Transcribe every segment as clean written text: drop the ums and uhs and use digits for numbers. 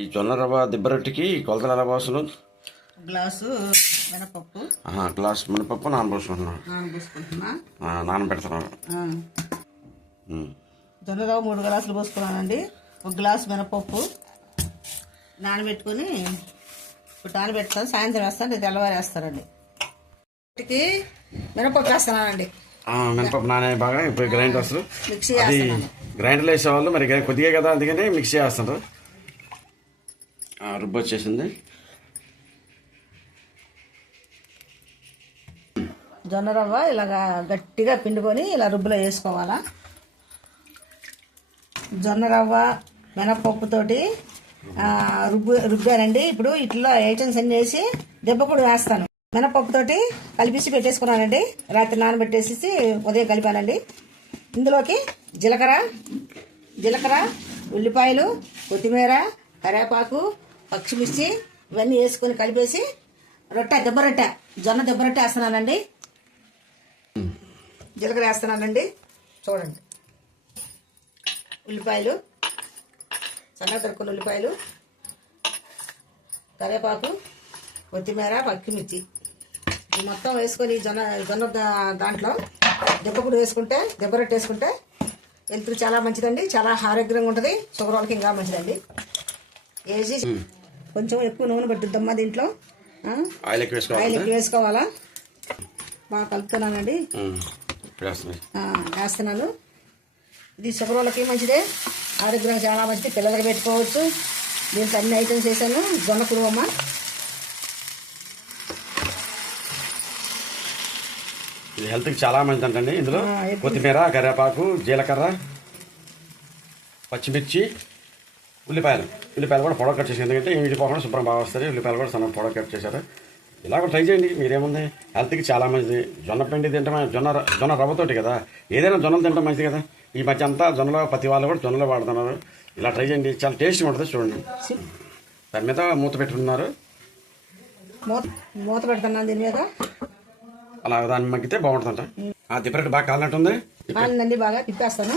ఈ జొన్న రవ్వ దిబ్బ రొట్టెకి కొలతలు ఎలా పోస్తున్నావు? గ్లాసు మినపప్పు, గ్లాస్ మినపప్పు నానబోసుకుంటున్నాను. నానబెడుతున్నాను. జొన్న రవ్వ 3 గ్లాసులు పోసుకున్నానండి. 1 గ్లాసు మినపప్పు నానబెట్టుకుని ఇప్పుడు నానబెడతాను. సాయంత్రం వేస్తాను, ఇది తెల్లవారు వేస్తానండి. మినపప్పు వేస్తున్నానండి. మినపప్పు నానే బాగా ఇప్పుడు గ్రైండర్ వస్తుంది. మిక్సీ వేస్తున్నాను. గ్రైండర్లో వేసేవాళ్ళు మరి కొద్దిగా కదా, అందుకని మిక్సీ వేస్తున్నారు. రుబ్బు వచ్చేసింది. జొన్న రవ్వ ఇలాగా గట్టిగా పిండుకొని ఇలా రుబ్బులో వేసుకోవాలా. జొన్న రవ్వ మినపప్పుతోటి రుబ్బానండి. ఇప్పుడు ఇట్లా ఐటమ్స్ అన్ని వేసి దెబ్బపొడి వేస్తాను. మినపప్పుతోటి కలిపేసి పెట్టేసుకున్నానండి. రాత్రి నానబెట్టేసి ఉదయం కలిపానండి. ఇందులోకి జీలకర్ర, ఉల్లిపాయలు, కొత్తిమీర, కరివేపాకు, పచ్చిమిర్చి ఇవన్నీ వేసుకొని కలిపేసి దెబ్బ రొట్టె జొన్న దెబ్బ రొట్టె వేస్తున్నానండి. జీలకర్ర వేస్తున్నానండి. చూడండి, ఉల్లిపాయలు సన్నగా తరుక్కున్న ఉల్లిపాయలు, కరివేపాకు, కొత్తిమీర, పచ్చిమిర్చి ఇది మొత్తం వేసుకొని జొన్న దాంట్లో దెబ్బపొడి వేసుకుంటే, దెబ్బ రొట్టె వేసుకుంటే హెల్త్ చాలా మంచిదండి. చాలా ఆరోగ్యంగా ఉంటుంది. షుగర్ వాళ్ళకి ఇంకా మంచిదండి. వేసి కొంచెం ఎక్కువ నూనె పట్టుద్దమ్మా. దీంట్లో ఆయిల్ ఎక్కువ వేసుకోవాలా. బాగా కలుపుతున్నానండి. వేస్తున్నాను. ఇది షుగర్ వాళ్ళకి మంచిదే, ఆరోగ్యంగా చాలా మంచిది. పిల్లలకి పెట్టుకోవచ్చు. దీంట్లో అన్ని ఐటమ్స్ వేసాను. జొన్న కురువమ్మ ఇది హెల్త్కి చాలా మంచిది అంటండి. ఇందులో కొత్తిమీర, కరివేపాకు, జీలకర్ర, పచ్చిమిర్చి, ఉల్లిపాయలు కూడా పొడవ కట్ చేసి, ఎందుకంటే వీటి పోకుండా శుభ్రం బాగా వస్తుంది. ఉల్లిపాయలు కూడా సన్న పొడవ కట్ చేశారు. ఇలా కూడా ట్రై చేయండి. మీరేముంది, హెల్త్కి చాలా మంచిది. జొన్న పిండి తింటాం, జొన్న రవ్వతోటి కదా. ఏదైనా జొన్నలు తింటాం మంచిది కదా. ఈ మధ్య అంతా జొన్నలో ప్రతి వాళ్ళు కూడా జొన్నలో వాడుతున్నారు. ఇలా ట్రై చేయండి, చాలా టేస్ట్గా ఉంటుంది. చూడండి, దాని మీద మూత పెట్టుకున్నారు. మూత పెడుతున్నాను దీని మీద. అలా దాన్ని మగ్గితే బాగుంటుందంట. దిబ్బరొట్టె బాగా కాలినట్టుంది. కాలిందండి, బాగా తిప్పేస్తాను.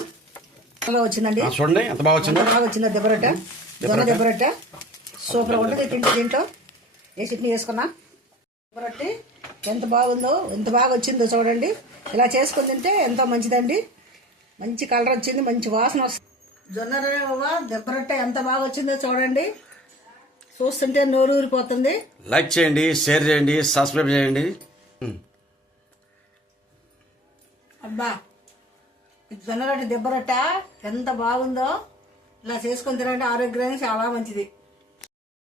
వచ్చిందండి, చూడండి ఎంత బాగా వచ్చిందో. బాగా వచ్చింది దెబ్బరొట్టె, జొన్న దెబ్బరొట్టె సూపర్ ఉంటుంది. దీంట్లో ఏ చట్నీ వేసుకున్నా దెబ్బరొట్టె ఎంత బాగుందో, ఎంత బాగా వచ్చిందో చూడండి. ఇలా చేసుకుని తింటే ఎంతో మంచిదండి. మంచి కలర్ వచ్చింది, మంచి వాసన వస్తుంది. జొన్న రవ్వ దెబ్బరొట్టె ఎంత బాగా వచ్చిందో చూడండి. చూస్తుంటే నోరు ఊరిపోతుంది. లైక్ చేయండి, షేర్ చేయండి, సబ్స్క్రైబ్ చేయండి. అబ్బా, జొన్న రొట్టె దెబ్బరొట్టె ఎంత బాగుందో. ఇలా చేసుకొని తినండి, ఆరోగ్యానికి చాలా మంచిది.